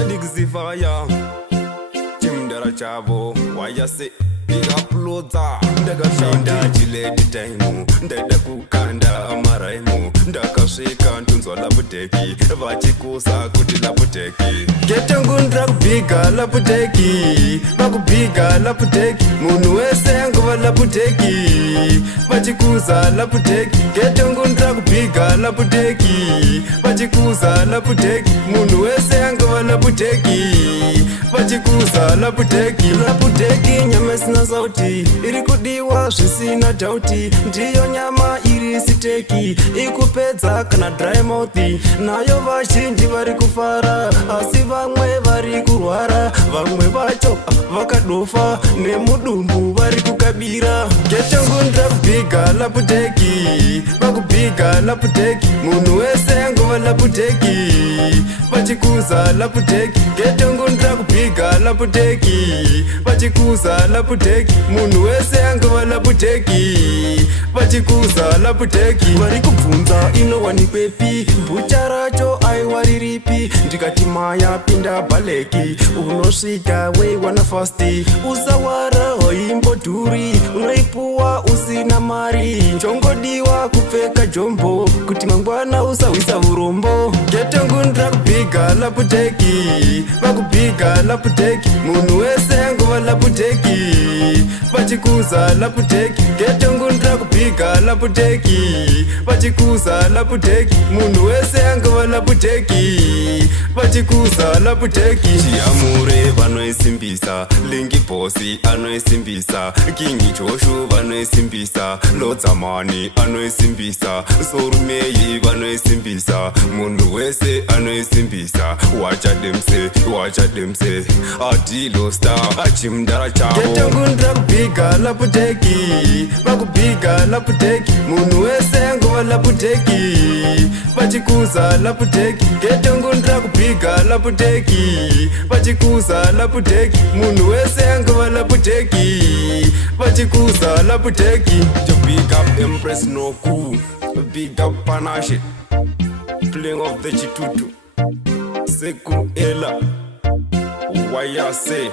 Tadigzifaya Chimdara chavo Wayase Uploader ndakashinda chiledi time ndaida kukanda amaraimu ndakasvika ntunzwa laputeki vachikusa kuti laputeki getangu ndakubhiga laputeki vakubhiga laputeki munhu wese angova laputeki vachikusa laputeki getangu ndakubhiga laputeki vachikusa laputeki munhu wese angova laputeki vachikusa laputeki laputeki nyama isina sauti iri kudiwa zvisina dhauti ndiyo nyama iri siteki ikupedza kana dry mouth nayo vazhinji vari kufara asi vamwe vari kurwara vamwe vacho vakadofa nemudumbu vari kukabira getangu ndakubhiga laputeki vakubhiga laputeki munhu wese angova laputeki vachikusa laputeki getangu ndakubhiga laputeki vachikusa laputeki munhu wese angova laputeki vachikusa laputeki vari kubvunza inowanikwepi bhucha racho aiwariripi ndikati maya pinda bhaleki unosvika weiwana fasti usawara hoimbodhuri unoipuwa usina mari chongodiwa kupfeka jombo kuti mangwana usahwisa urombo getangu ndakubhiga laputeki vakubhiga laputeki munhu wese angova laputeki vachikusa laputeki getangu ndakubhiga laputeki vachikusa laputeki munhu wese angova laputeki vachikusa laputeki chiamure vanoisimbisa lingi bosi anoisimbisa kingi joshu vanoisimbisa lodzamani anoisimbisa sorumei vanoisimbisa munhu wese anoisimbisa wachademse adilo star achimdara chavo getangu ndakubhiga laputeki vakubhiga laputeki munhu wese angova laputeki vachikusa laputeki getangu ndakubhiga laputeki vachikusa laputeki munhu wese angova laputeki vachikusa laputeki to big up Empress Noku, big up Panache, playing of the chitutu Seku Ela Wayase